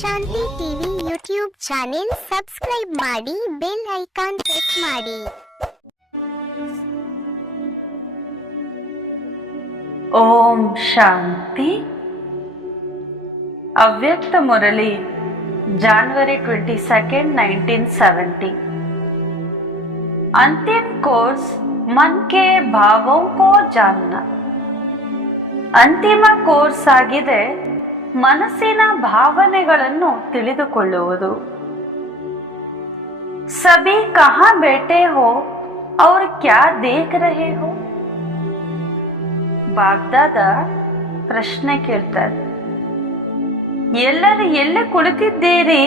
ಶಾಂತಿ TV YouTube channel subscribe ಮಾಡಿ, bell icon press ಮಾಡಿ. ಓಂ ಶಾಂತಿ. ಅವ್ಯಕ್ತ ಮುರಳಿ, January 22, 1970. अंतिम कोर्स मन के भावों को जानना. ಅಂತಿಮ ಕೋರ್ಸ್ ಆಗಿದೆ ಮನಸ್ಸಿನ ಭಾವನೆಗಳನ್ನು ತಿಳಿದುಕೊಳ್ಳುವುದು. ಸಭಿ ಕಹಾ ಬೇಟೆ ಹೋ और क्या देख रहे हो? ಬಾಗ್ದಾದ ಪ್ರಶ್ನೆ ಕೇಳ್ತಾರೆ, ಎಲ್ಲರೂ ಎಲ್ಲಿ ಕುಳಿತಿದ್ದೀರಿ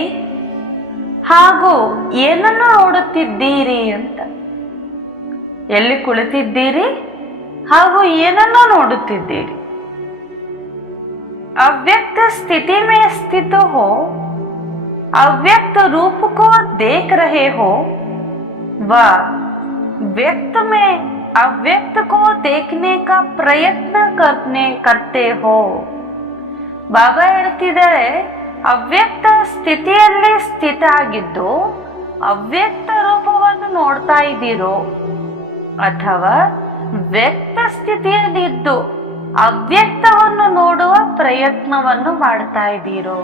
ಹಾಗೂ ಏನನ್ನು ನೋಡುತ್ತಿದ್ದೀರಿ ಅಂತ. ಎಲ್ಲಿ ಕುಳಿತಿದ್ದೀರಿ ಹಾಗೂ ಏನನ್ನು ನೋಡುತ್ತಿದ್ದೀರಿ? अव्यक्त स्थिति में स्थित हो, अव्यक्त रूप को देख रहे हो, व व्यक्त में अव्यक्त को देखने का प्रयत्न करते हो. ಬಾಬಾ ಹೇಳ್ತಿದ್ದಾರೆ, ಅವ್ಯಕ್ತ ಸ್ಥಿತಿಯಲ್ಲಿ ಸ್ಥಿತ ಆಗಿದ್ದು ಅವ್ಯಕ್ತ ರೂಪವನ್ನು ನೋಡ್ತಾ ಇದ್ದೀರೋ ಅಥವಾ ವ್ಯಕ್ತ ಸ್ಥಿತಿಯಲ್ಲಿದ್ದು ಅವ್ಯಕ್ತವನ್ನು ನೋಡುವ ಪ್ರಯತ್ನವನ್ನು ಮಾಡ್ತಾ ಇದ್ದೀರೋ?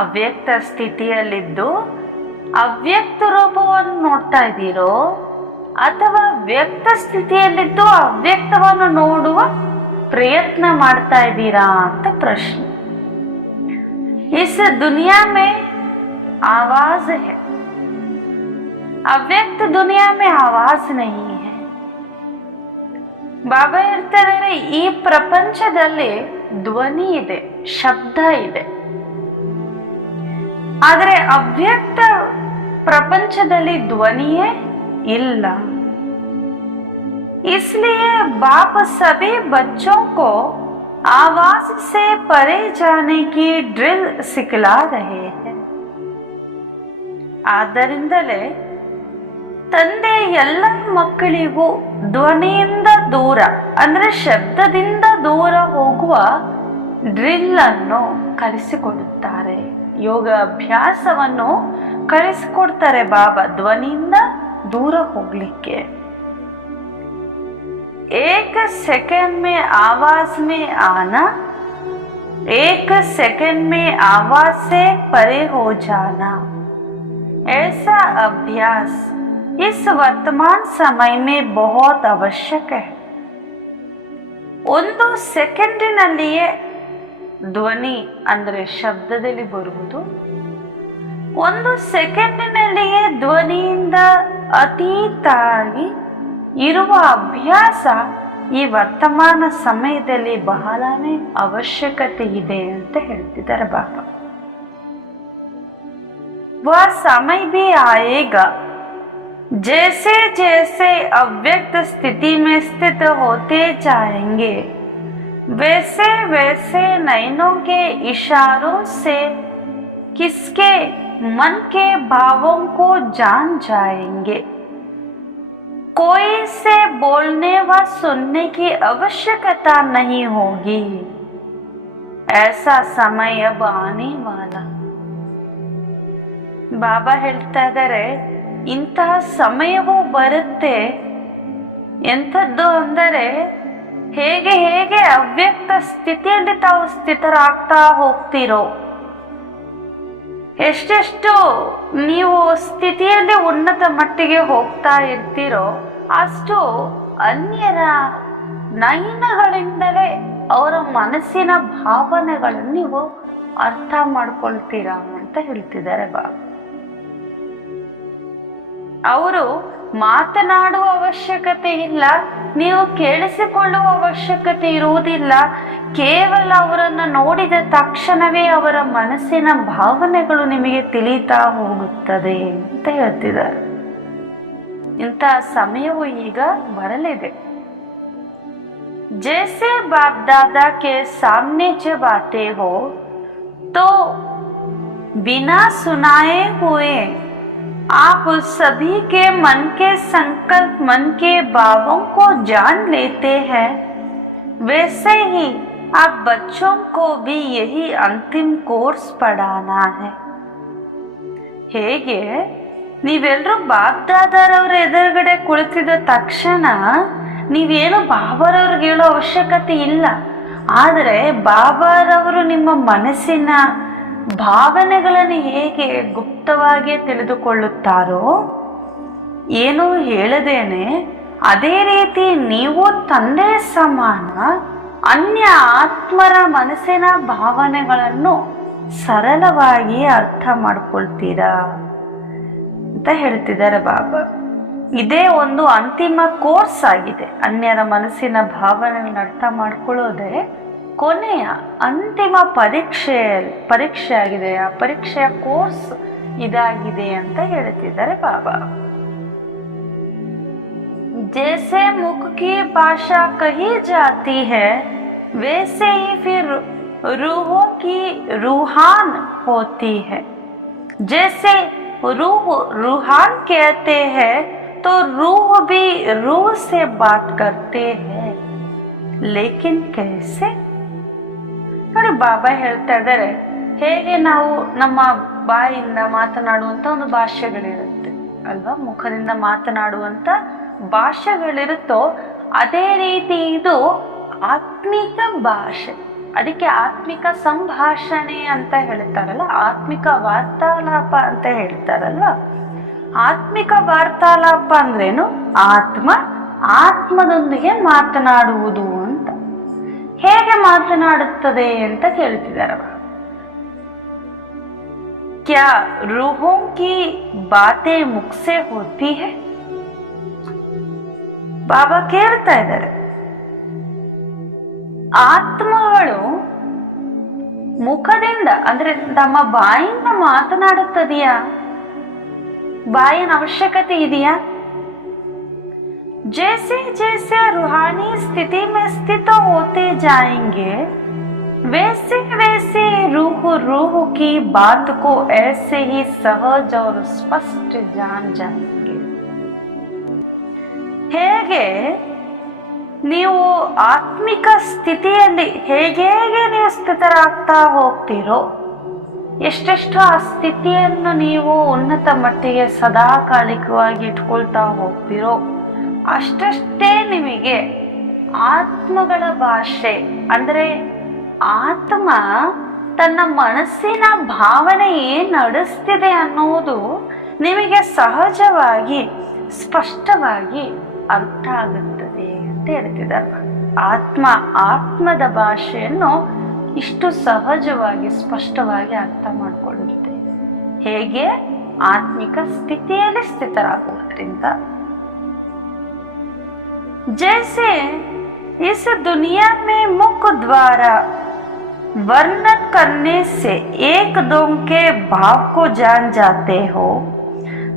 ಅವ್ಯಕ್ತ ಸ್ಥಿತಿಯಲ್ಲಿದ್ದು ಅವ್ಯಕ್ತ ರೂಪವನ್ನು ನೋಡ್ತಾ ಇದ್ದೀರೋ ಅಥವಾ ವ್ಯಕ್ತ ಸ್ಥಿತಿಯಲ್ಲಿದ್ದು ಅವ್ಯಕ್ತವನ್ನು ನೋಡುವ ಪ್ರಯತ್ನ ಮಾಡ್ತಾ ಇದ್ದೀರಾ ಅಂತ ಪ್ರಶ್ನೆ. इस दुनिया में आवाज है, अव्यक्त दुनिया में आवाज नहीं है. ಬಾಬಾ ಹೇಳ್ತಾರೆ, ಈ ಪ್ರಪಂಚದಲ್ಲಿ ಧ್ವನಿ ಇದೆ, ಶಬ್ದ ಇದೆ, ಆದರೆ ಅವ್ಯಕ್ತ ಪ್ರಪಂಚದಲ್ಲಿ ಧ್ವನಿಯೇ ಇಲ್ಲ. इसलिए बाप सभी बच्चों को आवाज से परे जाने की ड्रिल सिखला रहे हैं. ಆದ್ದರಿಂದಲೇ ತಂದೆ ಎಲ್ಲ ಮಕ್ಕಳಿಗೂ ಧ್ವನಿಯಿಂದ ದೂರ ಅಂದ್ರೆ ಶಬ್ದದಿಂದ ದೂರ ಹೋಗುವ ಡ್ರಿಲ್ ಅನ್ನು ಕಲಿಸಿಕೊಡುತ್ತಾರೆ. ಯೋಗ ಅಭ್ಯಾಸವನ್ನು ಕಲಿಸಿಕೊಡ್ತಾರೆ ಬಾಬಾ, ಧ್ವನಿಯಿಂದ ದೂರ ಹೋಗ್ಲಿಕ್ಕೆ. एक सेकंड में आवाज में आना, एक सेकंड में आवाज से परे हो जाना, ऐसा अभ्यास इस वर्तमान समय में बहुत आवश्यक है. ಒಂದು ಸೆಕೆಂಡಿನಲ್ಲಿಯೇ ಧ್ವನಿ ಅಂದ್ರೆ ಶಬ್ದದಲ್ಲಿ ಬರುವುದು, ಒಂದು ಸೆಕೆಂಡಿನಲ್ಲಿಯೇ ಧ್ವನಿಯಿಂದ ಅತೀತಾಗಿ ಇರುವ ಅಭ್ಯಾಸ ಈ ವರ್ತಮಾನ ಸಮಯದಲ್ಲಿ ಬಹಳನೇ ಅವಶ್ಯಕತೆ ಇದೆ ಅಂತ ಹೇಳ್ತಿದ್ದಾರೆ ಬಾಬಾ. वह समय भी आएगा जैसे जैसे अव्यक्त स्थिति में स्थित होते जाएंगे, वैसे वैसे नयनों के इशारों से किसके मन के भावों को जान जाएंगे. कोई से बोलने व सुनने की आवश्यकता नहीं होगी. ऐसा समय अब आने वाला. ಬಾಬಾ ಹೇಳ್ತಾ ಇದ್ದಾರೆ, ಇಂತಹ ಸಮಯವೂ ಬರುತ್ತೆ. ಎಂಥದ್ದು ಅಂದರೆ, ಹೇಗೆ ಹೇಗೆ ಅವ್ಯಕ್ತ ಸ್ಥಿತಿಯಲ್ಲಿ ತಾವು ಸ್ಥಿತರಾಗ್ತಾ ಹೋಗ್ತೀರೋ, ಎಷ್ಟೆಷ್ಟು ನೀವು ಸ್ಥಿತಿಯಲ್ಲಿ ಉನ್ನತ ಮಟ್ಟಿಗೆ ಹೋಗ್ತಾ ಇರ್ತೀರೋ ಅಷ್ಟು ಅನ್ಯರ ನಯನಗಳಿಂದಲೇ ಅವರ ಮನಸ್ಸಿನ ಭಾವನೆಗಳನ್ನು ನೀವು ಅರ್ಥ ಮಾಡ್ಕೊಳ್ತೀರಾ ಅಂತ ಹೇಳ್ತಿದ್ದಾರೆ ಬಾಬಾ. ಅವರು ಮಾತನಾಡುವ ಅವಶ್ಯಕತೆ ಇಲ್ಲ, ನೀವು ಕೇಳಿಸಿಕೊಳ್ಳುವ ಅವಶ್ಯಕತೆ ಇರುವುದಿಲ್ಲ. ಕೇವಲ ಅವರನ್ನು ನೋಡಿದ ತಕ್ಷಣವೇ ಅವರ ಮನಸ್ಸಿನ ಭಾವನೆಗಳು ನಿಮಗೆ ತಿಳಿತಾ ಹೋಗುತ್ತದೆ ಅಂತ ಹೇಳ್ತಿದ್ದಾರೆ. ಇಂತಹ ಸಮಯವು ಈಗ ಬರಲಿದೆ. जैसे बाप दादा के सामने जब आते हो तो बिना सुनाए हुए आप सभी के मन के संकल्प, मन के भावों को जान लेते हैं. वैसे ही आप बच्चों को भी यही अंतिम कोर्स पढ़ाना है. ಹೇಗೆ ನೀವೆಲ್ಲರೂ ಬಾಬ್ದಾದಾರವ್ರ ಎದುರುಗಡೆ ಕುಳಿತಿದ್ದ ತಕ್ಷಣ ನೀವೇನು ಬಾಬಾರವ್ರಿಗೆ ಹೇಳೋ ಅವಶ್ಯಕತೆ ಇಲ್ಲ. ಆದರೆ ಬಾಬಾರವರು ನಿಮ್ಮ ಮನಸ್ಸಿನ ಭಾವನೆಗಳನ್ನು ಹೇಗೆ ಗುಪ್ತವಾಗಿ ತಿಳಿದುಕೊಳ್ಳುತ್ತಾರೋ, ಏನೂ ಹೇಳದೇನೆ ಅದೇ ರೀತಿ ನೀವು ತಂದೆ ಸಮಾನ ಅನ್ಯ ಆತ್ಮರ ಮನಸ್ಸಿನ ಭಾವನೆಗಳನ್ನು ಸರಳವಾಗಿ ಅರ್ಥ ಮಾಡ್ಕೊಳ್ತೀರಾ ಅಂತ ಹೇಳ್ತಿದ್ದಾರೆ ಬಾಬಾ. ಇದೇ ಒಂದು ಅಂತಿಮ ಕೋರ್ಸ್ ಆಗಿದೆ. ಅನ್ಯರ ಮನಸ್ಸಿನ ಭಾವನೆಗಳನ್ನ ಅರ್ಥ ಮಾಡ್ಕೊಳ್ಳೋದೇ ಕೊನೆಯ ಅಂತಿಮ ಪರೀಕ್ಷೆ ಆಗಿದೆ. ಆ ಪರೀಕ್ಷೆಯ ಕೋರ್ಸ್ ಇದಾಗಿದೆ ಅಂತ ಹೇಳ್ತಿದ್ದಾರೆ ಬಾಬಾ. जैसे मुख की भाषा कही जाती है वैसे ही फिर रूहों की रूहान होती है. जैसे रूह रूहान कहते हैं तो रूह भी रूह से बात करते हैं, लेकिन कैसे? ನೋಡಿ, ಬಾಬಾ ಹೇಳ್ತಾ ಇದ್ದಾರೆ, ಹೇಗೆ ನಾವು ನಮ್ಮ ಬಾಯಿಂದ ಮಾತನಾಡುವಂತ ಒಂದು ಭಾಷೆಗಳಿರುತ್ತೆ ಅಲ್ವಾ, ಮುಖದಿಂದ ಮಾತನಾಡುವಂತ ಭಾಷೆಗಳಿರುತ್ತೋ ಅದೇ ರೀತಿ ಇದು ಆತ್ಮಿಕ ಭಾಷೆ. ಅದಕ್ಕೆ ಆತ್ಮಿಕ ಸಂಭಾಷಣೆ ಅಂತ ಹೇಳ್ತಾರಲ್ಲ, ಆತ್ಮಿಕ ವಾರ್ತಾಲಾಪ ಅಂತ ಹೇಳ್ತಾರಲ್ವ. ಆತ್ಮಿಕ ವಾರ್ತಾಲಾಪ ಅಂದ್ರೇನು? ಆತ್ಮದೊಂದಿಗೆ ಮಾತನಾಡುವುದು ಅಂತ. ಹೇಗೆ ಮಾತನಾಡುತ್ತದೆ ಅಂತ ಕೇಳ್ತಿದಾರ. ಕ್ಯಾ ರೂಹೋಂ ಕಿ ಬಾತೆ ಮುಖ ಸೆ ಹೋತಿ ಹೈ? ಬಾಬಾ ಕೇಳ್ತಾ ಇದ್ದಾರೆ, ಆತ್ಮಗಳು ಮುಖದಿಂದ ಅಂದ್ರೆ ತಮ್ಮ ಬಾಯಿಂದ ಮಾತನಾಡುತ್ತದೆಯಾ? ಬಾಯಿನ ಅವಶ್ಯಕತೆ ಇದೆಯಾ? जैसे जैसे रूहानी स्थिति में स्थित होते जाएंगे वैसे वैसे रूह की बात को ऐसे ही सहज और स्पष्ट जान जाएंगे. ಹೇಗೆ ನೀವು ಆತ್ಮಿಕ ಸ್ಥಿತಿಯಲ್ಲಿ ಹೇಗೆ ನೀವು ಸ್ಥಿತರಾಗ್ತಾ ಹೋಗ್ತೀರೋ, ಎಷ್ಟೆಷ್ಟು ಆ ಸ್ಥಿತಿಯನ್ನು ನೀವು ಉನ್ನತ ಮಟ್ಟಿಗೆ ಸದಾಕಾಲಿಕವಾಗಿ ಇಟ್ಕೊಳ್ತಾ ಹೋಗ್ತೀರೋ ಅಷ್ಟಷ್ಟೇ ನಿಮಗೆ ಆತ್ಮಗಳ ಭಾಷೆ ಅಂದ್ರೆ ಆತ್ಮ ತನ್ನ ಮನಸ್ಸಿನ ಭಾವನೆ ಏನ್ ನಡೆಸ್ತಿದೆ ಅನ್ನೋದು ನಿಮಗೆ ಸಹಜವಾಗಿ ಸ್ಪಷ್ಟವಾಗಿ ಅರ್ಥ ಆಗುತ್ತದೆ ಅಂತ ಹೇಳ್ತಿದ್ದಾರೆ. ಆತ್ಮದ ಭಾಷೆಯನ್ನು ಇಷ್ಟು ಸಹಜವಾಗಿ ಸ್ಪಷ್ಟವಾಗಿ ಅರ್ಥ ಮಾಡಿಕೊಳ್ಳುತ್ತೆ. ಹೇಗೆ? ಆತ್ಮಿಕ ಸ್ಥಿತಿಯಲ್ಲಿ ಸ್ಥಿತರಾಗುವುದರಿಂದ. जैसे इस दुनिया में मुख द्वारा वर्णन करने से एक दो के भाव को जान जाते हो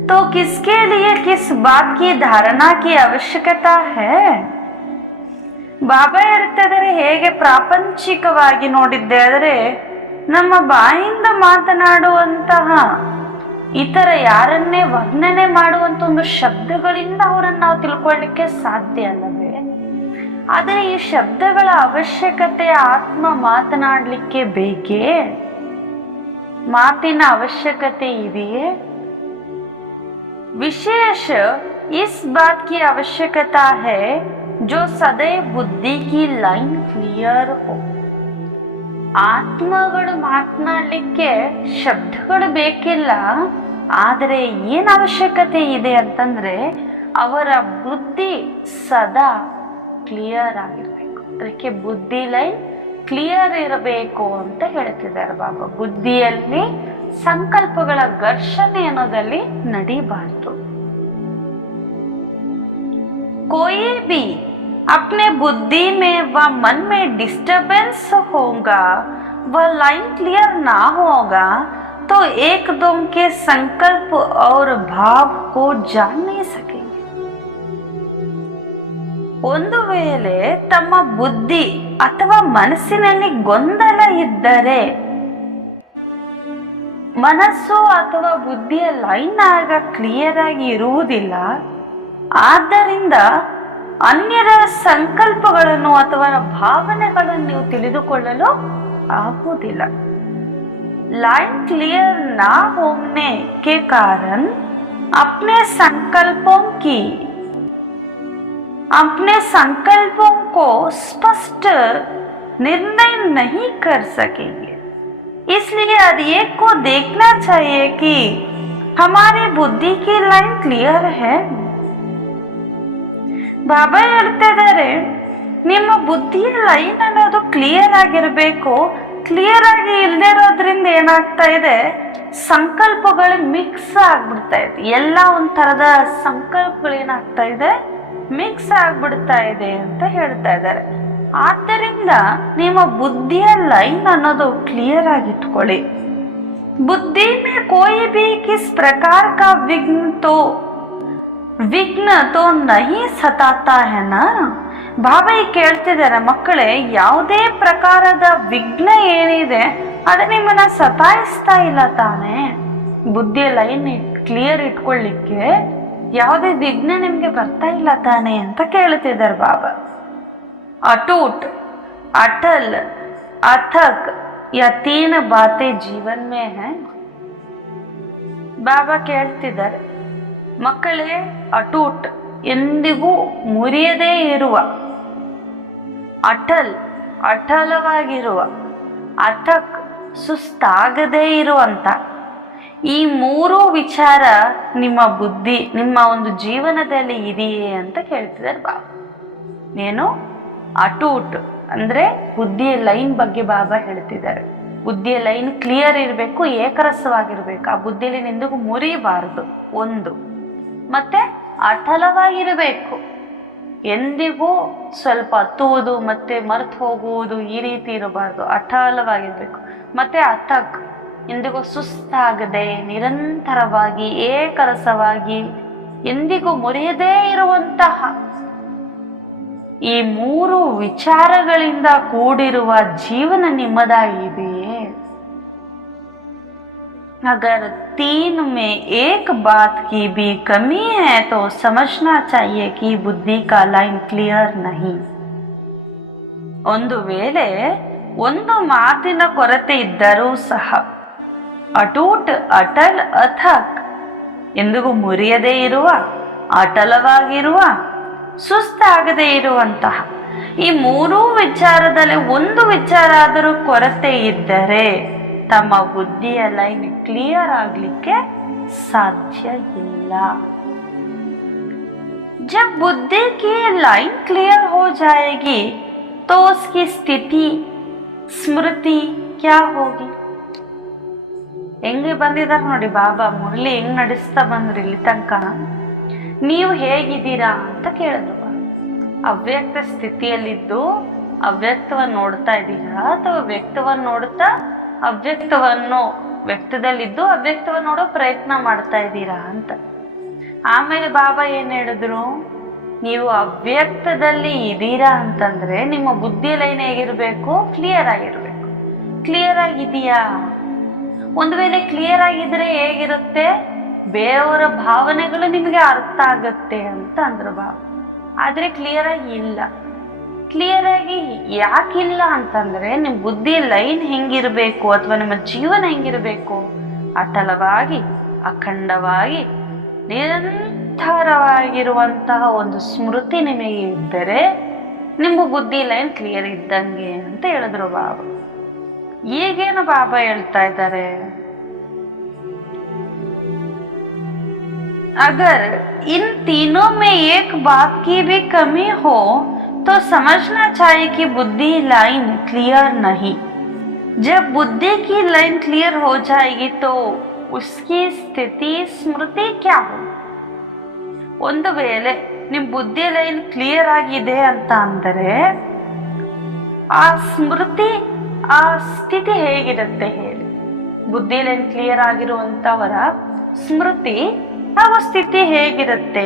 तो किसके लिए किस बात की धारणा की आवश्यकता है? ಬಾಬಾ ಹೇಳ್ತಿದ್ದಾರೆ, ಹೇಗೆ ಪ್ರಾಪಂಚಿಕವಾಗಿ ನೋಡಿದ್ದೆ ಆದರೆ ನಮ್ಮ ಬಾಯಿಂದ ಮಾತನಾಡುವಂತಹ ಇತರ ಯಾರನ್ನೇ ವರ್ಣನೆ ಮಾಡುವಂತ ಒಂದು ಶಬ್ದಗಳಿಂದ ಅವರನ್ನು ನಾವು ತಿಳ್ಕೊಳ್ಳಿಕ್ಕೆ ಸಾಧ್ಯ ಅಲ್ಲವೇ? ಆದರೆ ಈ ಶಬ್ದಗಳ ಅವಶ್ಯಕತೆ ಆತ್ಮ ಮಾತನಾಡಲಿಕ್ಕೆ ಬೇಕೇ? ಮಾತಿನ ಅವಶ್ಯಕತೆ ಇದೆಯೇ? ವಿಶೇಷ इस बात की आवश्यकता है जो सदैव बुद्धि की लाइन क्लियर हो. ಆತ್ಮಗಳು ಮಾತನಾಡಲಿಕ್ಕೆ ಶಬ್ದಗಳು ಬೇಕಿಲ್ಲ. ಆದರೆ ಏನ್ ಅವಶ್ಯಕತೆ ಇದೆ ಅಂತಂದ್ರೆ ಅವರ ಬುದ್ಧಿ ಸದಾ ಕ್ಲಿಯರ್ ಆಗಿರ್ಬೇಕು. ಅದಕ್ಕೆ ಬುದ್ಧಿ ಲೈನ್ ಕ್ಲಿಯರ್ ಇರಬೇಕು ಅಂತ ಹೇಳ್ತಿದ್ದಾರೆ ಬಾಬಾ. ಬುದ್ಧಿಯಲ್ಲಿ ಸಂಕಲ್ಪಗಳ ಘರ್ಷಣೆ ಅನ್ನೋದಲ್ಲಿ ನಡಿಬಾರ್ದು. कोई भी अपने बुद्धि में व मन में डिस्टर्बेंस होगा, वह लाइन क्लियर ना होगा तो एक दो के संकल्प और भाव को जान नहीं सकेंगे. ಒಂದು ವೇಳೆ ತಮ್ಮ ಬುದ್ಧಿ ಅಥವಾ ಮನಸ್ಸಿನಲ್ಲಿ ಗೊಂದಲ ಇದ್ದರೆ ಮನಸ್ಸು ಅಥವಾ ಬುದ್ಧಿಯ ಲೈನ್ ಆಗ ಕ್ಲಿಯರ್ ಆಗಿ ಇರುವುದಿಲ್ಲ. ಆದ್ದರಿಂದ ಅನ್ಯರ ಸಂಕಲ್ಪಗಳನ್ನು ಅಥವಾ ಭಾವನೆಗಳನ್ನು ನೀವು ತಿಳಿದುಕೊಳ್ಳಲು ಆಗುವುದಿಲ್ಲ. लाइन क्लियर ना होने के कारण अपने संकल्पों को स्पष्ट निर्णय नहीं कर सकेंगे. इसलिए हर एक को देखना चाहिए कि हमारी बुद्धि की लाइन क्लियर है. ಬಾಬಾ ಹೇಳ್ತಾ ಇದ್ದಾರೆ, ನಿಮ್ಮ ಬುದ್ಧಿಯ ಲೈನ್ ಅನ್ನೋದು ಕ್ಲಿಯರ್ ಆಗಿರಬೇಕು. ಕ್ಲಿಯರ್ ಆಗಿ ಇಲ್ಲದೆ ಇರೋದ್ರಿಂದ ಏನಾಗ್ತಾ ಇದೆ, ಸಂಕಲ್ಪಗಳು ಮಿಕ್ಸ್ ಆಗ್ಬಿಡ್ತಾ ಇದೆ. ಎಲ್ಲ ಒಂಥರದ ಸಂಕಲ್ಪಗಳು ಏನಾಗ್ತಾ ಇದೆ, ಮಿಕ್ಸ್ ಆಗ್ಬಿಡ್ತಾ ಇದೆ ಅಂತ ಹೇಳ್ತಾ ಇದ್ದಾರೆ. ಆದ್ದರಿಂದ ನಿಮ್ಮ ಬುದ್ಧಿಯ ಲೈನ್ ಅನ್ನೋದು ಕ್ಲಿಯರ್ ಆಗಿಟ್ಕೊಳ್ಳಿ. बुद्धि में कोई भी किस प्रकार का विघ्न तो नहीं सताता है ना. ಬಾಬಾ ಈಗ ಕೇಳ್ತಿದ್ದಾರೆ, ಮಕ್ಕಳೇ, ಯಾವುದೇ ಪ್ರಕಾರದ ವಿಘ್ನ ಏನಿದೆ ಅದು ನಿಮ್ಮನ್ನ ಸತಾಯಿಸ್ತಾ ಇಲ್ಲ ತಾನೇ. ಬುದ್ಧಿಯ ಲೈನ್ ಕ್ಲಿಯರ್ ಇಟ್ಕೊಳ್ಳಿಕ್ಕೆ ಯಾವುದೇ ವಿಘ್ನ ನಿಮ್ಗೆ ಬರ್ತಾ ಇಲ್ಲ ತಾನೇ ಅಂತ ಕೇಳ್ತಿದ್ದಾರೆ ಬಾಬಾ. अटूट, अटल, अथक या तीन बातें जीवन में है. ಬಾಬಾ ಕೇಳ್ತಿದ್ದಾರೆ, ಮಕ್ಕಳೇ, ಅಟೂಟ್ ಎಂದಿಗೂ ಮುರಿಯದೇ ಇರುವ, ಅಟಲ್ ಅಟಲವಾಗಿರುವ, ಅಥಕ್ ಸುಸ್ತಾಗದೇ ಇರುವಂತ ಈ ಮೂರು ವಿಚಾರ ನಿಮ್ಮ ಬುದ್ಧಿ ನಿಮ್ಮ ಒಂದು ಜೀವನದಲ್ಲಿ ಇದೆಯೇ ಅಂತ ಕೇಳ್ತಿದ್ದಾರೆ ಬಾಬಾ. ಏನು ಅಟೂಟ್ ಅಂದ್ರೆ ಬುದ್ಧಿಯ ಲೈನ್ ಬಗ್ಗೆ ಬಾಬಾ ಹೇಳ್ತಿದ್ದಾರೆ. ಬುದ್ಧಿಯ ಲೈನ್ ಕ್ಲಿಯರ್ ಇರಬೇಕು, ಏಕರಸವಾಗಿರ್ಬೇಕು. ಆ ಬುದ್ಧಿಯಲ್ಲಿ ನಿಂದಿಗೂ ಮುರಿಬಾರದು ಒಂದು. ಮತ್ತೆ ಅಟಲವಾಗಿರಬೇಕು, ಎಂದಿಗೂ ಸ್ವಲ್ಪ ಹತ್ತುವುದು ಮತ್ತೆ ಮರೆತು ಹೋಗುವುದು ಈ ರೀತಿ ಇರಬಾರ್ದು, ಅಟಲವಾಗಿರ್ಬೇಕು. ಮತ್ತೆ ಅಥಕ್, ಎಂದಿಗೂ ಸುಸ್ತಾಗದೆ ನಿರಂತರವಾಗಿ ಏಕರಸವಾಗಿ ಎಂದಿಗೂ ಮುರಿಯದೇ ಇರುವಂತಹ ಈ ಮೂರು ವಿಚಾರಗಳಿಂದ ಕೂಡಿರುವ ಜೀವನ ನಿಮ್ಮದಾಗಿದೆಯೇ. अगर तीन में एक बात की भी कमी है तो समझना चाहिए कि बुद्धि का लाइन क्लियर नहीं. ಒಂದು ವೇಳೆ ಒಂದು ಮಾತಿನ ಕೊರತೆ ಇದ್ದರೂ ಸಹ ಅಟೂಟ್, ಅಟಲ್, ಅಥಕ್ ಎಂದಿಗೂ ಮುರಿಯದೇ ಇರುವ, ಅಟಲವಾಗಿರುವ, ಸುಸ್ತಾಗದೇ ಇರುವಂತಹ ಈ ಮೂರೂ ವಿಚಾರದಲ್ಲಿ ಒಂದು ವಿಚಾರ ಆದರೂ ಕೊರತೆ ಇದ್ದರೆ ತಮ್ಮ ಬುದ್ಧಿಯ ಲೈನ್ ಕ್ಲಿಯರ್ ಆಗ್ಲಿಕ್ಕೆ ಸಾಧ್ಯ ಇಲ್ಲ. जब बुद्धि की लाइन क्लियर हो जाएगी तो उसकी स्थिति स्मृति क्या होगी. ಹೆಂಗೆ ಬಂದಿದ್ದಾರೆ ನೋಡಿ ಬಾಬಾ, ಮುರಳಿ ಹೆಂಗ್ ನಡೆಸ್ತಾ ಬಂದ್ರಿ ಇಲ್ಲಿ ತನಕ. ನೀವು ಹೇಗಿದ್ದೀರಾ ಅಂತ ಕೇಳಿದ್ರು. ಅವ್ಯಕ್ತ ಸ್ಥಿತಿಯಲ್ಲಿದ್ದು ಅವ್ಯಕ್ತವನ್ನು ನೋಡ್ತಾ ಇದ್ದೀರಾ ಅಥವಾ ವ್ಯಕ್ತವನ್ನು ನೋಡ್ತಾ ವ್ಯಕ್ತದಲ್ಲಿದ್ದು ಅವ್ಯಕ್ತವನ್ನು ನೋಡೋ ಪ್ರಯತ್ನ ಮಾಡ್ತಾ ಇದ್ದೀರಾ ಅಂತ. ಆಮೇಲೆ ಬಾಬಾ ಏನ್ ಹೇಳಿದ್ರು, ನೀವು ಅವ್ಯಕ್ತದಲ್ಲಿ ಇದ್ದೀರಾ ಅಂತಂದ್ರೆ ನಿಮ್ಮ ಬುದ್ಧಿ ಲೈನ್ ಹೇಗಿರ್ಬೇಕು, ಕ್ಲಿಯರ್ ಆಗಿರ್ಬೇಕು. ಕ್ಲಿಯರ್ ಆಗಿದೆಯಾ? ಒಂದು ವೇಳೆ ಕ್ಲಿಯರ್ ಆಗಿದ್ರೆ ಹೇಗಿರುತ್ತೆ, ಬೇರೆಯವರ ಭಾವನೆಗಳು ನಿಮಗೆ ಅರ್ಥ ಆಗತ್ತೆ ಅಂತ ಅಂದ್ರು ಬಾಬಾ. ಆದ್ರೆ ಕ್ಲಿಯರ್ ಆಗಿ ಇಲ್ಲ. ಕ್ಲಿಯರ್ ಆಗಿ ಯಾಕಿಲ್ಲ ಅಂತಂದ್ರೆ ನಿಮ್ಮ ಬುದ್ಧಿ ಲೈನ್ ಹೆಂಗಿರ್ಬೇಕು ಅಥವಾ ನಿಮ್ಮ ಜೀವನ ಹೆಂಗಿರ್ಬೇಕು, ಅಟಲವಾಗಿ ಅಖಂಡವಾಗಿ ನಿರಂತರವಾಗಿರುವಂತಹ ಒಂದು ಸ್ಮೃತಿ ನಿಮಗೆ ಇದ್ದರೆ ನಿಮ್ಮ ಬುದ್ಧಿ ಲೈನ್ ಕ್ಲಿಯರ್ ಇದ್ದಂಗೆ ಅಂತ ಹೇಳಿದ್ರು ಬಾಬಾ. ಈಗೇನು ಬಾಬಾ ಹೇಳ್ತಾ ಇದ್ದಾರೆ, अगर इन तीनों में एक बात की भी कमी हो तो समझना चाहिए कि बुद्धि लाइन क्लियर नहीं. जब बुद्धि की लाइन क्लियर हो जाएगी तो उसकी स्थिति स्मृति क्या हो. ಒಂದು ವೇಳೆ ನಿಮ್ಮ ಬುದ್ಧಿ ಲೈನ್ ಕ್ಲಿಯರ್ ಆಗಿದೆ ಅಂತ ಅಂದರೆ ಆ ಸ್ಮೃತಿ, ಆ ಸ್ಥಿತಿ ಹೇಗಿರುತ್ತೆ ಹೇಳಿ. ಬುದ್ಧಿ ಲೈನ್ ಕ್ಲಿಯರ್ ಆಗಿರುವಂತವರ ಸ್ಮೃತಿ वो स्थिति ಹೇಗಿರುತ್ತೆ.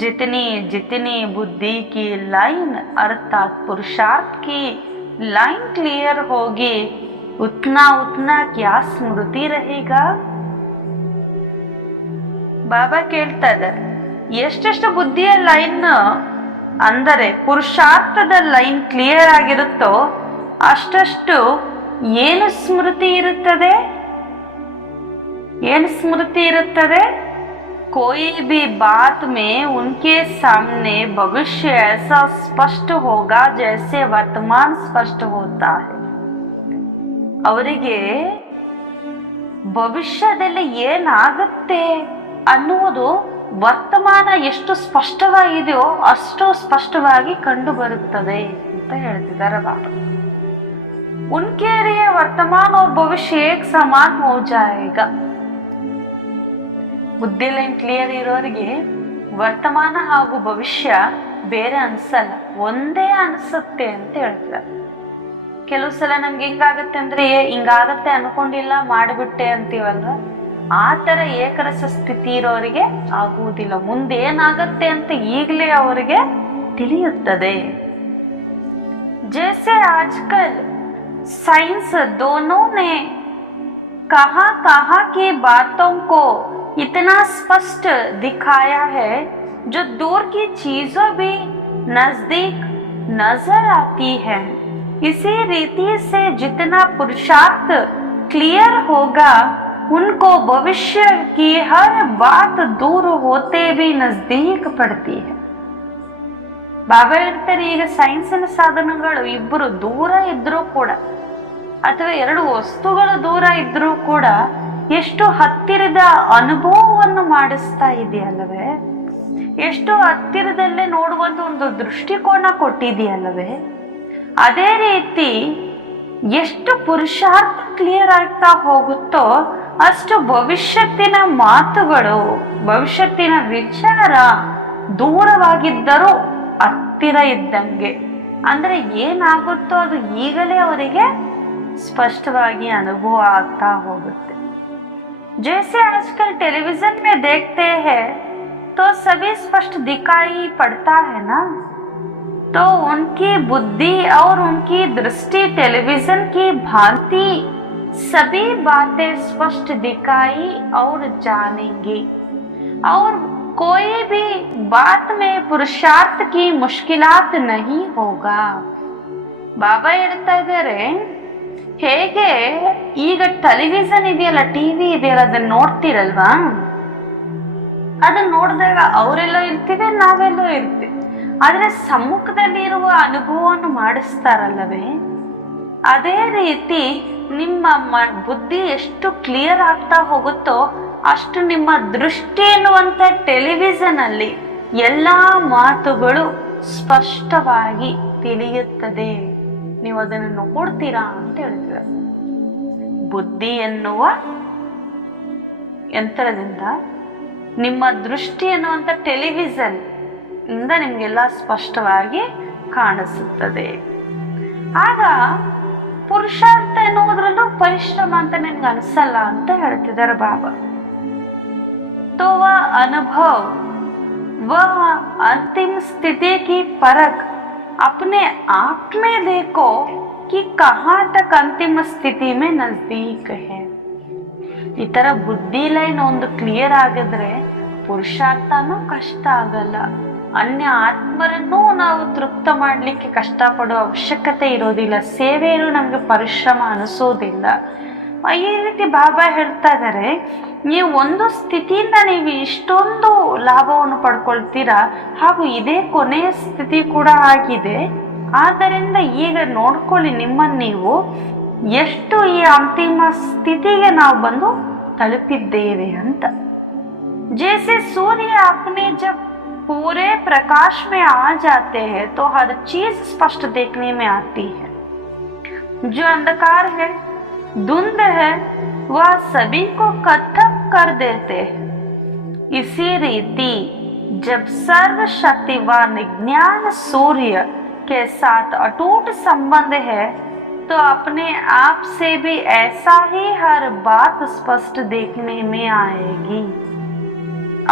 जितनी जितनी बुद्धि की लाइन अर्थात पुरुषार्थ की लाइन क्लियर होगी उतना उतना क्या स्मृति रहेगा. ಬಾಬಾ ಕೇಳ್ತಾ ಇದ್ದಾರೆ, ಎಷ್ಟೆಷ್ಟು ಬುದ್ಧಿಯ ಲೈನ್ ಅಂದರೆ ಪುರುಷಾರ್ಥದ ಲೈನ್ ಕ್ಲಿಯರ್ ಆಗಿರುತ್ತೋ ಅಷ್ಟಷ್ಟು ಏನು ಸ್ಮೃತಿ ಇರುತ್ತದೆ? ಏನು ಸ್ಮೃತಿ ಇರುತ್ತದೆ? कोई भी बात में उनके सामने भविष्य ऐसा स्पष्ट होगा जैसे वर्तमान स्पष्ट होता है. ಅವರಿಗೆ ಭವಿಷ್ಯದಲ್ಲಿ ಏನಾಗುತ್ತೆ ಅನ್ನುವುದು ವರ್ತಮಾನ ಎಷ್ಟು ಸ್ಪಷ್ಟವಾಗಿದೆಯೋ ಅಷ್ಟು ಸ್ಪಷ್ಟವಾಗಿ ಕಂಡು ಬರುತ್ತದೆ ಅಂತ ಹೇಳ್ತಿದ್ದಾರೆ ಬಾಬಾ. उनके लिए वर्तमान और भविष्य एक समान हो जाएगा. ಬುದ್ಧಿ ಲೈನ್ ಕ್ಲಿಯರ್ ಇರೋರಿಗೆ ವರ್ತಮಾನ ಹಾಗೂ ಭವಿಷ್ಯ ಬೇರೆ ಅನ್ಸಲ್ಲ, ಒಂದೇ ಅನ್ಸುತ್ತೆ ಅಂತ ಹೇಳ್ತಾರೆ. ಕೆಲವು ಸಲ ನಮ್ಗೆ ಹಿಂಗಾಗತ್ತೆ ಅಂದ್ರೆ ಹಿಂಗಾಗತ್ತೆ ಅನ್ಕೊಂಡಿಲ್ಲ ಮಾಡಿಬಿಟ್ಟೆ ಅಂತೀವಲ್ವ, ಆ ತರ ಏಕರಸ ಸ್ಥಿತಿ ಇರೋರಿಗೆ ಆಗುವುದಿಲ್ಲ. ಮುಂದೇನಾಗತ್ತೆ ಅಂತ ಈಗಲೇ ಅವರಿಗೆ ತಿಳಿಯುತ್ತದೆ. जैसे आजकल साइंस दोनों ने कहाँ की बातों को इतना स्पष्ट दिखाया है जो दूर की चीजों भी नजदीक नजर आती है. इसी रीति से जितना पुरुषार्थ क्लियर होगा उनको भविष्य की हर बात दूर होते भी नजदीक पड़ती है. ಬಾಬಾ ಹೇಳ್ತಾರೆ, ಈಗ ಸೈನ್ಸಿನ ಸಾಧನಗಳು ಇಬ್ಬರು ದೂರ ಇದ್ರೂ ಕೂಡ ಅಥವಾ ಎರಡು ವಸ್ತುಗಳು ದೂರ ಇದ್ರೂ ಕೂಡ ಎಷ್ಟು ಹತ್ತಿರದ ಅನುಭವವನ್ನು ಮಾಡಿಸ್ತಾ ಇದೆಯಲ್ಲವೇ, ಎಷ್ಟು ಹತ್ತಿರದಲ್ಲೇ ನೋಡುವಂತ ಒಂದು ದೃಷ್ಟಿಕೋನ ಕೊಟ್ಟಿದೆಯಲ್ಲವೇ. ಅದೇ ರೀತಿ ಎಷ್ಟು ಪುರುಷಾರ್ಥ ಕ್ಲಿಯರ್ ಆಗ್ತಾ ಹೋಗುತ್ತೋ ಅಷ್ಟು ಭವಿಷ್ಯತ್ತಿನ ಮಾತುಗಳು, ಭವಿಷ್ಯತ್ತಿನ ವಿಚಾರ ದೂರವಾಗಿದ್ದರೂ ಹತ್ತಿರ ಇದ್ದಂಗೆ, ಅಂದ್ರೆ ಏನಾಗುತ್ತೋ ಅದು ಈಗಲೇ ಅವರಿಗೆ ಸ್ಪಷ್ಟವಾಗಿ ಅನುಭವ ಆಗ್ತಾ ಹೋಗುತ್ತೆ. जैसे आजकल टेलीविजन में देखते हैं तो सभी स्पष्ट दिखाई पड़ता है ना, तो उनकी बुद्धि और उनकी दृष्टि टेलीविजन की भांति सभी बातें स्पष्ट दिखाई और जानेंगी और कोई भी बात में पुरुषार्थ की मुश्किलात नहीं होगा. ಬಾಬಾ ಹೇಳ್ತಾ ಇದ್ದಾರೆ, ಹೇಗೆ ಈಗ ಟೆಲಿವಿಷನ್ ಇದೆಯಲ್ಲ, ಟಿವಿ ಇದೆಯಲ್ಲ, ಅದನ್ನ ನೋಡ್ತಿರಲ್ವಾ, ಅದನ್ನ ನೋಡಿದಾಗ ಅವರೆಲ್ಲೋ ಇರ್ತೀವಿ, ನಾವೆಲ್ಲೋ ಇರ್ತೀವಿ, ಆದ್ರೆ ಸಮ್ಮುಖದಲ್ಲಿ ಇರುವ ಅನುಭವವನ್ನು ಮಾಡಿಸ್ತಾರಲ್ಲವೇ, ಅದೇ ರೀತಿ ನಿಮ್ಮ ಬುದ್ಧಿ ಎಷ್ಟು ಕ್ಲಿಯರ್ ಆಗ್ತಾ ಹೋಗುತ್ತೋ ಅಷ್ಟು ನಿಮ್ಮ ದೃಷ್ಟಿ ಎನ್ನುವಂತ ಟೆಲಿವಿಷನ್ ಅಲ್ಲಿ ಎಲ್ಲಾ ಮಾತುಗಳು ಸ್ಪಷ್ಟವಾಗಿ ತಿಳಿಯುತ್ತದೆ. ನೀವು ಅದನ್ನು ನೋಡ್ತೀರಾ ಅಂತ ಹೇಳ್ತೀರ. ಬುದ್ಧಿ ಎನ್ನುವ ಯಂತ್ರದಿಂದ ನಿಮ್ಮ ದೃಷ್ಟಿ ಎನ್ನುವಂತ ಟೆಲಿವಿಷನ್ ಇಂದ ನಿಮ್ಗೆಲ್ಲ ಸ್ಪಷ್ಟವಾಗಿ ಕಾಣಿಸುತ್ತದೆ. ಆಗ ಪುರುಷಾರ್ಥ ಎನ್ನುವುದರಲ್ಲೂ ಪರಿಶ್ರಮ ಅಂತ ನಿಮ್ಗೆ ಅನ್ಸಲ್ಲ ಅಂತ ಹೇಳ್ತಿದ್ದಾರೆ ಬಾಬಾ. तो वह अनुभव, वह अंतिम स्थिति की परख अपने आप में देखो कि कहाँ तक अंतिम स्थिति में नजदीक है. ಈ ತರ ಬುದ್ಧಿ ಲೈನ್ ಒಂದು ಕ್ಲಿಯರ್ ಆಗಿದ್ರೆ ಪುರುಷಾರ್ಥನೂ ಕಷ್ಟ ಆಗಲ್ಲ. ಅನ್ಯ ಆತ್ಮರನ್ನೂ ನಾವು ತೃಪ್ತ ಮಾಡ್ಲಿಕ್ಕೆ ಕಷ್ಟಪಡೋ ಅವಶ್ಯಕತೆ ಇರೋದಿಲ್ಲ. ಸೇವೆಯನ್ನು ನಮ್ಗೆ ಪರಿಶ್ರಮ ಅನಿಸೋದಿಲ್ಲ. ಈ ರೀತಿ ಬಾಬಾ ಹೇಳ್ತಾ ಇದ್ದಾರೆ, ನೀವು ಒಂದು ಸ್ಥಿತಿಯಿಂದ ನೀವು ಇಷ್ಟೊಂದು ಲಾಭವನ್ನು ಪಡ್ಕೊಳ್ತೀರಾ, ಹಾಗೂ ಇದೇ ಕೊನೆಯ ಸ್ಥಿತಿ ಕೂಡ ಆಗಿದೆ. ಆದ್ದರಿಂದ ಈಗ ನೋಡ್ಕೊಳ್ಳಿ ನಿಮ್ಮನ್ನು ನೀವು ಎಷ್ಟು ಈ ಅಂತಿಮ ಸ್ಥಿತಿಗೆ ನಾವು ಬಂದು ತಲುಪಿದ್ದೇವೆ ಅಂತ. जैसे सूर्य अपने जब पूरे प्रकाश में आ जाते हैं तो हर चीज स्पष्ट देखने में आती है. जो अंधकार है, धुंध है, वह सभी को खत्म कर देते हैं. इसी रीति जब सर्वशक्तिवान ज्ञान सूर्य के साथ अटूट संबंध है तो अपने आप से भी ऐसा ही हर बात स्पष्ट देखने में आएगी.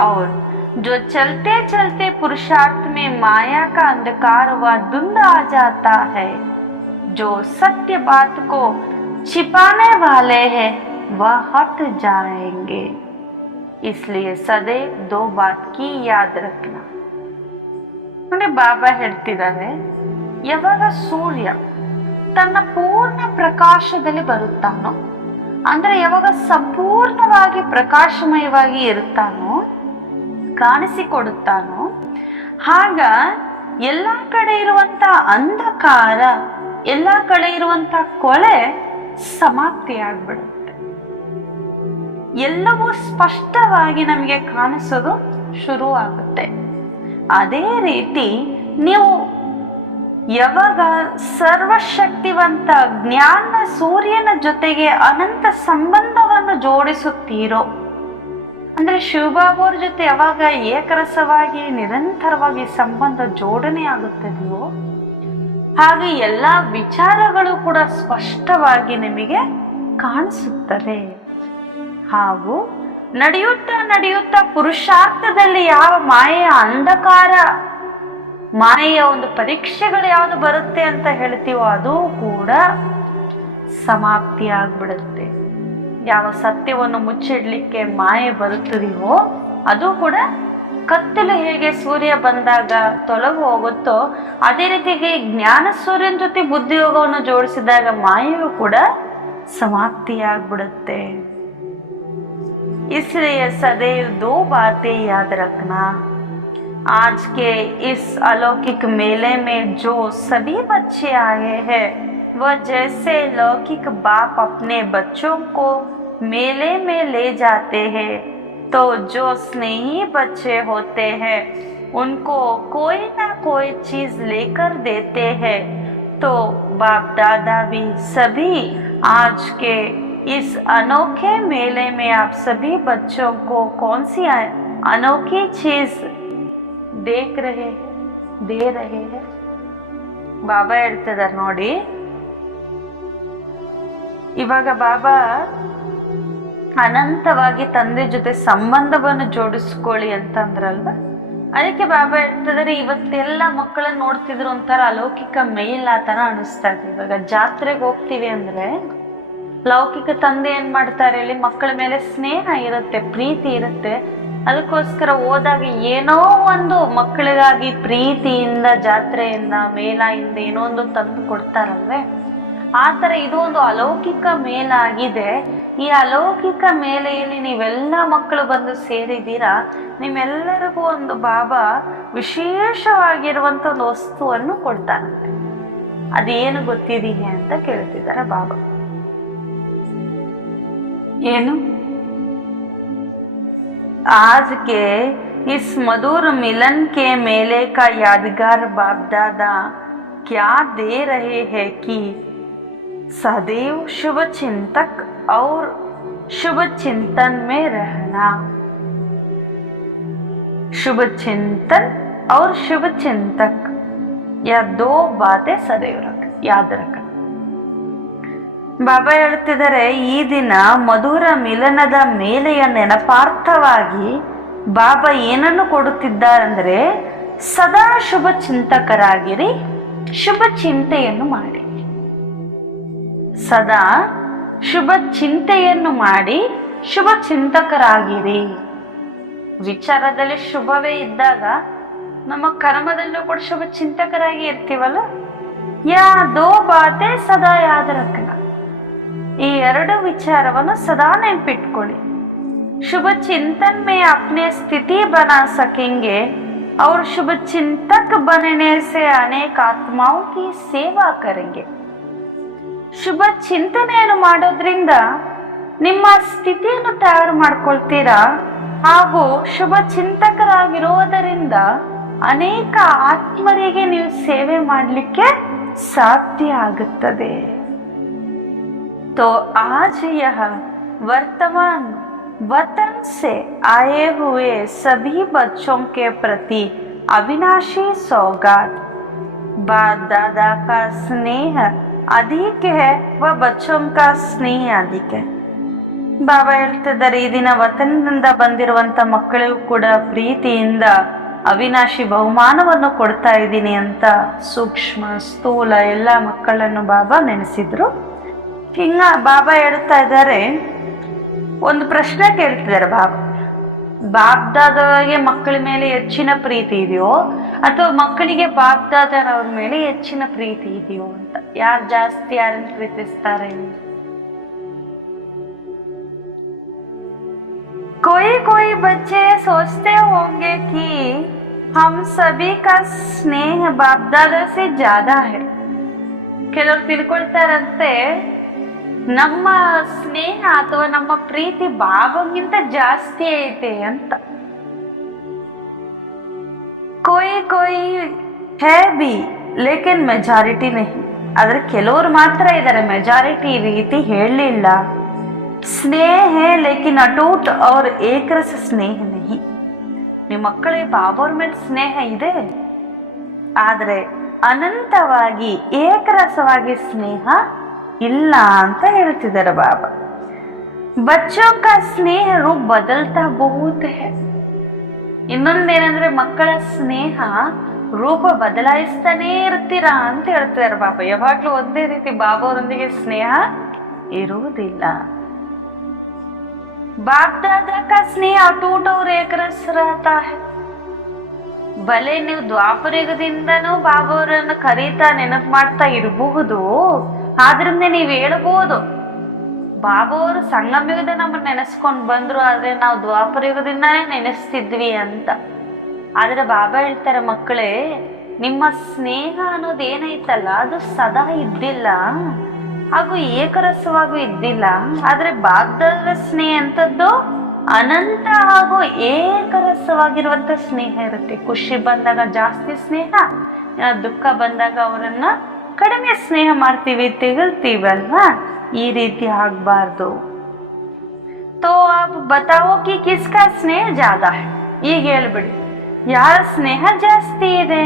और जो चलते चलते पुरुषार्थ में माया का अंधकार व धुंध आ जाता है, जो सत्य बात को छिपाने वाले हैं वह हट जाएंगे. इसलिए सदैव 2 बात की याद रखना. ನೋಡಿ ಬಾಬಾ ಹೇಳ್ತಿದ್ದಾರೆ, ಯಾವಾಗ ಸೂರ್ಯ ತನ್ನ ಪೂರ್ಣ ಪ್ರಕಾಶದಲ್ಲಿ ಬರುತ್ತಾನೋ, ಅಂದ್ರೆ ಯಾವಾಗ ಸಂಪೂರ್ಣವಾಗಿ ಪ್ರಕಾಶಮಯವಾಗಿ ಇರುತ್ತಾನೋ, ಕಾಣಿಸಿಕೊಡುತ್ತಾನೋ, ಆಗ ಎಲ್ಲ ಕಡೆ ಇರುವಂತ ಅಂಧಕಾರ, ಎಲ್ಲ ಕಡೆ ಇರುವಂತ ಕೊಳೆ ಸಮಾಪ್ತಿ ಆಗ್ಬಿಡುತ್ತೆ. ಎಲ್ಲವೂ ಸ್ಪಷ್ಟವಾಗಿ ನಮಗೆ ಕಾಣಿಸೋದು ಶುರುವಾಗುತ್ತೆ. ಅದೇ ರೀತಿ ನೀವು ಯಾವಾಗ ಸರ್ವಶಕ್ತಿವಂತ ಜ್ಞಾನ ಸೂರ್ಯನ ಜೊತೆಗೆ ಅನಂತ ಸಂಬಂಧವನ್ನು ಜೋಡಿಸುತ್ತೀರೋ, ಅಂದ್ರೆ ಶಿವಬಾಬಾ ಅವ್ರ ಜೊತೆ ಯಾವಾಗ ಏಕರಸವಾಗಿ ನಿರಂತರವಾಗಿ ಸಂಬಂಧ ಜೋಡಣೆ ಆಗುತ್ತದೆಯೋ, ಹಾಗೆ ಎಲ್ಲ ವಿಚಾರಗಳು ಕೂಡ ಸ್ಪಷ್ಟವಾಗಿ ನಿಮಗೆ ಕಾಣಿಸುತ್ತದೆ. ಹಾಗೂ ನಡೆಯುತ್ತಾ ನಡೆಯುತ್ತಾ ಪುರುಷಾರ್ಥದಲ್ಲಿ ಯಾವ ಮಾಯೆಯ ಅಂಧಕಾರ, ಮಾಯೆಯ ಒಂದು ಪರೀಕ್ಷೆಗಳು ಯಾವುದು ಬರುತ್ತೆ ಅಂತ ಹೇಳ್ತೀವೋ ಅದು ಕೂಡ ಸಮಾಪ್ತಿ ಆಗ್ಬಿಡುತ್ತೆ. ಯಾವ ಸತ್ಯವನ್ನು ಮುಚ್ಚಿಡ್ಲಿಕ್ಕೆ ಮಾಯೆ ಬರುತ್ತದೆಯೋ ಅದು ಕೂಡ ಕತ್ತಲು ಹೇಗೆ ಸೂರ್ಯ ಬಂದಾಗ ತೊಲಗು ಹೋಗುತ್ತೋ, ಅದೇ ರೀತಿಗೆ ಜ್ಞಾನ ಸೂರ್ಯನ ಜೊತೆ ಬುದ್ಧಿಯೋಗವನ್ನು ಜೋಡಿಸಿದಾಗ ಮಾಯೆಯು ಕೂಡ ಸಮಾಪ್ತಿಯಾಗ್ಬಿಡುತ್ತೆ. इसलिए सदैव 2 बातें याद रखना. आज के इस अलौकिक मेले में जो सभी बच्चे आए हैं, वह जैसे लौकिक बाप अपने बच्चों को मेले में ले जाते हैं, तो जो स्नेही बच्चे होते हैं उनको कोई ना कोई चीज लेकर देते हैं. तो बाप दादा भी सभी आज के इस अनोखे मेले में आप सभी बच्चों को कौन सी अनोखी चीज देख रहे हैं, दे रहे हैं. ಬಾಬಾ ಹೇಳ್ತಿದ್ದಾರೆ ನೋಡಿ, ಇವಾಗ ಬಾಬಾ ಅನಂತವಾಗಿ ತಂದೆ ಜೊತೆ ಸಂಬಂಧವನ್ನು ಜೋಡಿಸ್ಕೊಳ್ಳಿ ಅಂತಂದ್ರಲ್ವ, ಅದಕ್ಕೆ ಬಾಬಾ ಹೇಳ್ತಿದ್ದಾರೆ ಇವತ್ತೆಲ್ಲ ಮಕ್ಕಳನ್ನ ನೋಡ್ತಿದ್ರು ಒಂಥರ ಅಲೌಕಿಕ ಮೇಲ್ ಆ ತರ ಅನಿಸ್ತಾ ಇದೆ. ಇವಾಗ ಜಾತ್ರೆಗೆ ಹೋಗ್ತೀವಿ ಅಂದ್ರೆ ಲೌಕಿಕ ತಂದೆ ಏನ್ ಮಾಡ್ತಾರೆ ಹೇಳಿ, ಮಕ್ಕಳ ಮೇಲೆ ಸ್ನೇಹ ಇರುತ್ತೆ, ಪ್ರೀತಿ ಇರುತ್ತೆ, ಅದಕ್ಕೋಸ್ಕರ ಹೋದಾಗ ಏನೋ ಒಂದು ಮಕ್ಕಳಿಗಾಗಿ ಪ್ರೀತಿಯಿಂದ, ಜಾತ್ರೆಯಿಂದ, ಮೇಲಾಯಿಂದ ಏನೋ ಒಂದು ತಂದು ಕೊಡ್ತಾರಲ್ವೇ, ಆ ತರ ಇದು ಒಂದು ಅಲೌಕಿಕ ಮೇಲಾಗಿದೆ. ಈ ಅಲೌಕಿಕ ಮೇಲೆಯಲ್ಲಿ ನೀವೆಲ್ಲ ಮಕ್ಕಳು ಬಂದು ಸೇರಿದ್ದೀರಾ, ನಿಮ್ಮೆಲ್ಲರಿಗೂ ಒಂದು ಬಾಬಾ ವಿಶೇಷವಾಗಿರುವಂತ ಒಂದು ವಸ್ತುವನ್ನು ಕೊಡ್ತಾರಂತೆ. ಅದೇನು ಗೊತ್ತಿದೀನಿ ಅಂತ ಕೇಳ್ತಿದ್ದಾರೆ ಬಾಬಾ. ಏನು? आज के इस मधुर मिलन के मेले का यादगार बाप दादा क्या दे रहे हैं कि सदैव शुभ चिंतक और शुभ चिंतन में रहना. शुभ चिंतन और शुभ चिंतक, यह 2 बातें सदैव याद रखना. ಬಾಬಾ ಹೇಳ್ತಿದ್ದಾರೆ, ಈ ದಿನ ಮಧುರ ಮಿಲನದ ಮೇಲೆಯ ನೆನಪಾರ್ಥವಾಗಿ ಬಾಬಾ ಏನನ್ನು ಕೊಡುತ್ತಿದ್ದಾರಂದ್ರೆ, ಸದಾ ಶುಭ ಚಿಂತಕರಾಗಿರಿ, ಶುಭ ಚಿಂತೆಯನ್ನು ಮಾಡಿ. ಸದಾ ಶುಭ ಚಿಂತೆಯನ್ನು ಮಾಡಿ ಶುಭ ಚಿಂತಕರಾಗಿರಿ. ವಿಚಾರದಲ್ಲಿ ಶುಭವೇ ಇದ್ದಾಗ ನಮ್ಮ ಕರ್ಮದಲ್ಲೂ ಕೂಡ ಶುಭ ಚಿಂತಕರಾಗಿ ಇರ್ತೀವಲ್ಲ. ಯಾ 2 ಬಾತೆ ಸದಾ ಯಾದ ರಖನ. ಈ 2 ವಿಚಾರವನ್ನು ಸದಾ ನೆನಪಿಟ್ಕೊಳ್ಳಿ. शुभ चिंतन में अपने स्थिति बना सकेंगे और शुभ चिंतक बनने से अनेक आत्माओं की सेवा करेंगे. ಶುಭ ಚಿಂತನೆಯನ್ನು ಮಾಡೋದ್ರಿಂದ ನಿಮ್ಮ ಸ್ಥಿತಿಯನ್ನು ತಯಾರು ಮಾಡ್ಕೊಳ್ತೀರಾ, ಹಾಗೂ ಶುಭ ಚಿಂತಕರಾಗಿರೋದರಿಂದ ಅನೇಕ ಆತ್ಮರಿಗೆ ನೀವು ಸೇವೆ ಮಾಡಲಿಕ್ಕೆ ಸಾಧ್ಯ ಆಗುತ್ತದೆ. तो आज यह वर्तमान वतन से आए हुए सभी बच्चों के प्रति अविनाशी सौगात. बाप दादा का स्नेह अधिक है, वह बच्चों का स्नेह अधिक है. ಬಾಬಾ ಹೇಳ್ತಿದ್ದಾರೆ, ಈ ದಿನ ವತನದಿಂದ ಬಂದಿರುವಂತ ಮಕ್ಕಳಿಗೂ ಕೂಡ ಪ್ರೀತಿಯಿಂದ ಅವಿನಾಶಿ ಬಹುಮಾನವನ್ನು ಕೊಡ್ತಾ ಇದ್ದೀನಿ ಅಂತ ಸೂಕ್ಷ್ಮ ಸ್ಥೂಲ ಎಲ್ಲ ಮಕ್ಕಳನ್ನು ಬಾಬಾ ನೆನೆಸಿದ್ರು. ಹಿಂಗ ಬಾಬಾ ಹೇಳ್ತಾ ಇದ್ದಾರೆ, ಒಂದು ಪ್ರಶ್ನೆ ಕೇಳ್ತಿದ್ದಾರೆ ಬಾಬಾ. ಬಾಪ್ದಾದವರಿಗೆ ಮಕ್ಕಳ ಮೇಲೆ ಹೆಚ್ಚಿನ ಪ್ರೀತಿ ಇದೆಯೋ ಅಥವಾ ಮಕ್ಕಳಿಗೆ ಬಾಪ್ದಾದರವ್ರ ಮೇಲೆ ಹೆಚ್ಚಿನ ಪ್ರೀತಿ ಇದೆಯೋ ಅಂತ. ಯಾರು ಜಾಸ್ತಿ ಯಾರನ್ನು ಪ್ರೀತಿಸ್ತಾರೆ? कोई बच्चे सोचते होंगे कि हम सभी का स्नेह बाप दादा से ज्यादा है. ಕೆಲವರು ತಿಳ್ಕೊಳ್ತಾರಂತೆ ನಮ್ಮ ಸ್ನೇಹ ಅಥವಾ ನಮ್ಮ ಪ್ರೀತಿ ಬಾಬಂಗಿಂತ ಜಾಸ್ತಿ ಐತೆ ಅಂತ. कोई है भी लेकिन मेजॉरिटी नहीं. ಆದ್ರೆ ಕೆಲವರು ಮಾತ್ರ ಇದ್ದಾರೆ, ಮೆಜಾರಿಟಿ ಈ ರೀತಿ ಹೇಳಲಿಲ್ಲ. ಸ್ನೇಹ है लेकिन अटूट और एक रस स्नेह नहीं. ನಿಮ್ಮ ಮಕ್ಕಳಿಗೆ ಬಾಬಾವ್ರ ಮೇಲೆ ಸ್ನೇಹ ಇದೆ, ಆದ್ರೆ ಅನಂತವಾಗಿ ಏಕರಸವಾಗಿ ಸ್ನೇಹ ಇಲ್ಲ ಅಂತ ಹೇಳ್ತಿದ್ದಾರೆ ಬಾಬಾ. ಬಚ್ಚೋं का ಸ್ನೇಹ ರೂಪ ಬದಲ್ತಾ ಬಹುತ್ है. ಇನ್ನೊಂದೇನಂದ್ರೆ ಮಕ್ಕಳ ಸ್ನೇಹ ರೂಪ ಬದಲಾಯಿಸ್ತಾನೇ ಇರ್ತೀರಾ ಅಂತ ಹೇಳ್ತಿದ್ದಾರೆ ಬಾಬಾ. ಯಾವಾಗ್ಲೂ ಒಂದೇ ರೀತಿ ಬಾಬಾವರೊಂದಿಗೆ ಸ್ನೇಹ ಇರುವುದಿಲ್ಲ. बाप दादा का स्नेह अटूट और एक रस रहता है. ಭಲೆ ನೀವು ದ್ವಾಪರಯುಗದಿಂದನೂ ಬಾಬಾವರನ್ನು ಕರೀತಾ ನೆನಪು ಮಾಡ್ತಾ ಇರಬಹುದು, ಆದ್ರಿಂದ ನೀವು ಹೇಳ್ಬೋದು ಬಾಬಾವರು ಸಂಗಮಯುಗದ ನಮ್ಮನ್ನ ನೆನೆಸ್ಕೊಂಡು ಬಂದ್ರು, ಆದ್ರೆ ನಾವು ದ್ವಾಪರಯುಗದಿಂದಾನೇ ನೆನೆಸ್ತಿದ್ವಿ ಅಂತ. ಆದ್ರೆ ಬಾಬಾ ಹೇಳ್ತಾರೆ, ಮಕ್ಕಳೇ ನಿಮ್ಮ ಸ್ನೇಹ ಅನ್ನೋದು ಏನೈತಲ್ಲ ಅದು ಸದಾ ಇದ್ದಿಲ್ಲ ಹಾಗೂ ಏಕರಸವಾಗೂ ಇದ್ದಿಲ್ಲ. ಆದ್ರೆ ಬಾಗ್ದಾದ ಸ್ನೇಹ ಅಂತದ್ದು ಅನಂತ ಹಾಗೂ ಏಕರಸವಾಗಿರುವಂತ ಸ್ನೇಹ ಇರುತ್ತೆ. ಖುಷಿ ಬಂದಾಗ ಜಾಸ್ತಿ ಸ್ನೇಹ, ದುಃಖ ಬಂದಾಗ ಅವರನ್ನ ಕಡಿಮೆ ಸ್ನೇಹ ಮಾಡ್ತೀವಿ, ತೆಗಳ್ತೀವಲ್ವಾ, ಈ ರೀತಿ ಆಗ್ಬಾರ್ದು. ತೋ ಆಪ್ ಬತಾವೋ ಕಿ ಕಿಸ್ಕಾ ಸ್ನೇಹ ಜಾದಾ ಹೈ. ಈಗ ಹೇಳ್ಬಿಡಿ ಯಾರ ಸ್ನೇಹ ಜಾಸ್ತಿ ಇದೆ.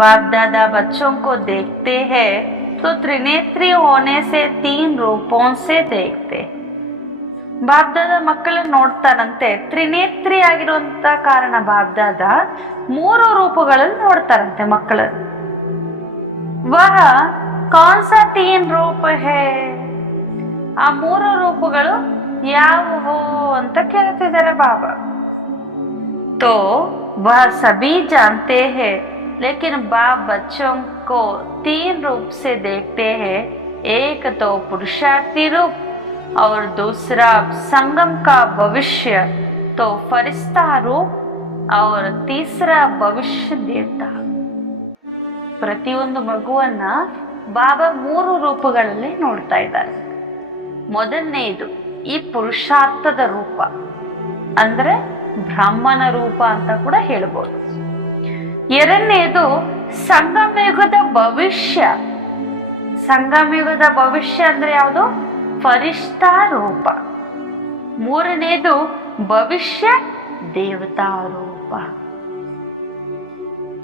ಬಾಪ್ ದಾದಾ ಬಚ್ಚೋं को देखते हैं तो त्रिनेत्री होने से 3 रूपों से देखते. ಬಾಬ್ದಾದ ಮಕ್ಕಳನ್ನ ನೋಡ್ತಾರಂತೆ, ತ್ರಿನೇತ್ರಿ ಆಗಿರುವಂತ ಕಾರಣ ಬಾಬ್ದಾದ 3 ರೂಪಗಳಲ್ಲಿ ನೋಡ್ತಾರಂತೆ ಮಕ್ಕಳನ್ನು. ವಹ ಕೌನ್ ಸಾ 3 ರೂಪ ಹೇ. ಆ 3 ರೂಪಗಳು ಯಾವುವು ಅಂತ ಕೇಳ್ತಿದ್ದಾರೆ ಬಾಬಾ. तो वह सभी जानते हैं, लेकिन बाप बच्चों को 3 रूप से देखते हैं. एक तो पुरुषार्थी रूप और दूसरा संगम का भविष्य तो फरिश्ता रूप और तीसरा भविष्य देवता. ಪ್ರತಿಯೊಂದು ಮಗುವನ್ನ ಬಾಬಾ 3 ರೂಪಗಳಲ್ಲಿ ನೋಡ್ತಾ ಇದ್ದಾರೆ. ಮೊದಲನೇದು ಈ ಪುರುಷಾರ್ಥದ ರೂಪ, ಅಂದ್ರೆ ಬ್ರಾಹ್ಮಣ ರೂಪ ಅಂತ ಕೂಡ ಹೇಳ್ಬೋದು. ಎರಡನೇದು ಸಂಗಮಯುಗದ ಭವಿಷ್ಯ. ಸಂಗಮಯುಗದ ಭವಿಷ್ಯ ಅಂದ್ರೆ ಯಾವುದು? ಫರಿಷ್ಠಾ ರೂಪ. ಮೂರನೇದು ಭವಿಷ್ಯ ದೇವತಾ ರೂಪ.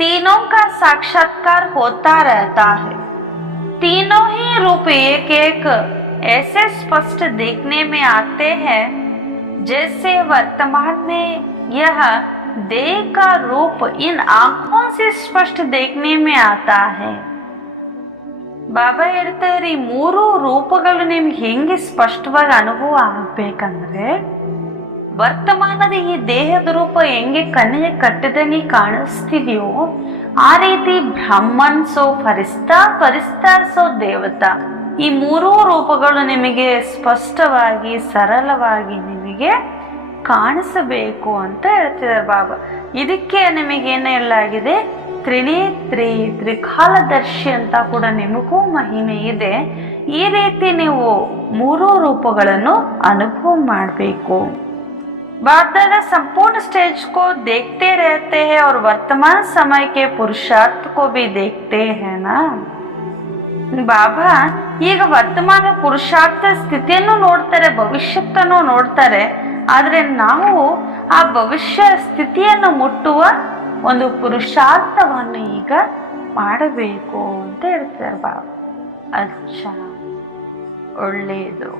तीनों का साक्षात्कार होता रहता है. तीनों ही रूप एक एक ऐसे स्पष्ट देखने में आते हैं जैसे वर्तमान में यह देह का रूप इन आंखों से स्पष्ट देखने में आता है. ಬಾಬಾ ಹೇಳ್ತಾರೆ, ಈ 3 ರೂಪಗಳು ನಿಮ್ಗೆ ಹೆಂಗೆ ಸ್ಪಷ್ಟವಾಗಿ ಅನುಭವ ಆಗ್ಬೇಕಂದ್ರೆ, ವರ್ತಮಾನದ ಈ ದೇಹದ ರೂಪ ಹೆಂಗೆ ಕಣ್ಣಿಗೆ ಕಟ್ಟದಂಗೆ ಕಾಣಿಸ್ತಿದೆಯೋ ಆ ರೀತಿ ಬ್ರಾಹ್ಮಣ್ ಸೋ ಫರಿಸ್ತಾ, ಫರಿಸ್ತಾ ಸೋ ದೇವತಾ, ಈ 3 ರೂಪಗಳು ನಿಮಗೆ ಸ್ಪಷ್ಟವಾಗಿ ಸರಳವಾಗಿ ನಿಮಗೆ ಕಾಣಿಸಬೇಕು ಅಂತ ಹೇಳ್ತಿದ್ದಾರೆ ಬಾಬಾ. ಇದಕ್ಕೆ ನಿಮಗೇನು ಹೇಳಲಾಗಿದೆ? ತ್ರಿನೇತ್ರಿ, ತ್ರಿಕಾಲದರ್ಶಿ ಅಂತ ಕೂಡ ನಿಮಗೂ ಮಹಿಮೆ ಇದೆ. ಈ ರೀತಿ ನೀವು 3 ರೂಪಗಳನ್ನು ಅನುಭವ ಮಾಡಬೇಕು. बाप दादा संपूर्ण स्टेज को देखते रहते हैं और वर्तमान समय के पुरुषार्थ को भी देखते हैं ना. ಬಾಬಾ ಈಗ ವರ್ತಮಾನ ಪುರುಷಾರ್ಥ ಸ್ಥಿತಿಯನ್ನು ನೋಡ್ತಾರೆ, ಭವಿಷ್ಯತ್ತನ್ನು ನೋಡ್ತಾರೆ. ಆದ್ರೆ ನಾವು ಆ ಭವಿಷ್ಯ ಸ್ಥಿತಿಯನ್ನು ಮುಟ್ಟುವ ಒಂದು ಪುರುಷಾರ್ಥವನ್ನು ಈಗ ಮಾಡಬೇಕು ಅಂತ ಹೇಳ್ತಾರೆ ಬಾಬಾ. ಅಚ್ಚಾ, ಒಳ್ಳೆಯದು.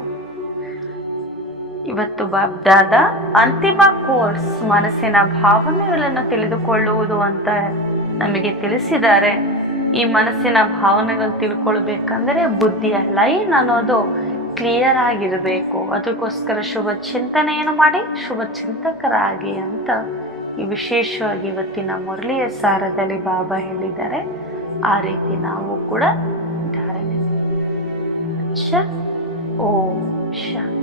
ಇವತ್ತು ಬಾಬ್ದಾದ ಅಂತಿಮ ಕೋರ್ಸ್ ಮನಸ್ಸಿನ ಭಾವನೆಗಳನ್ನು ತಿಳಿದುಕೊಳ್ಳುವುದು ಅಂತ ನಮಗೆ ತಿಳಿಸಿದ್ದಾರೆ. ಈ ಮನಸ್ಸಿನ ಭಾವನೆಗಳು ತಿಳ್ಕೊಳ್ಬೇಕಂದ್ರೆ ಬುದ್ಧಿಯ ಲೈನ್ ಅನ್ನೋದು ಕ್ಲಿಯರ್ ಆಗಿರಬೇಕು. ಅದಕ್ಕೋಸ್ಕರ ಶುಭ ಚಿಂತನೆಯನ್ನು ಮಾಡಿ ಶುಭ ಚಿಂತಕರಾಗಿ ಅಂತ ಈ ವಿಶೇಷವಾಗಿ ಇವತ್ತಿನ ಮುರಳಿಯ ಸಾರದಲ್ಲಿ ಬಾಬಾ ಹೇಳಿದ್ದಾರೆ. ಆ ರೀತಿ ನಾವು ಕೂಡ ಧಾರಣೆ. ಓಂ ಶಾಂತಿ.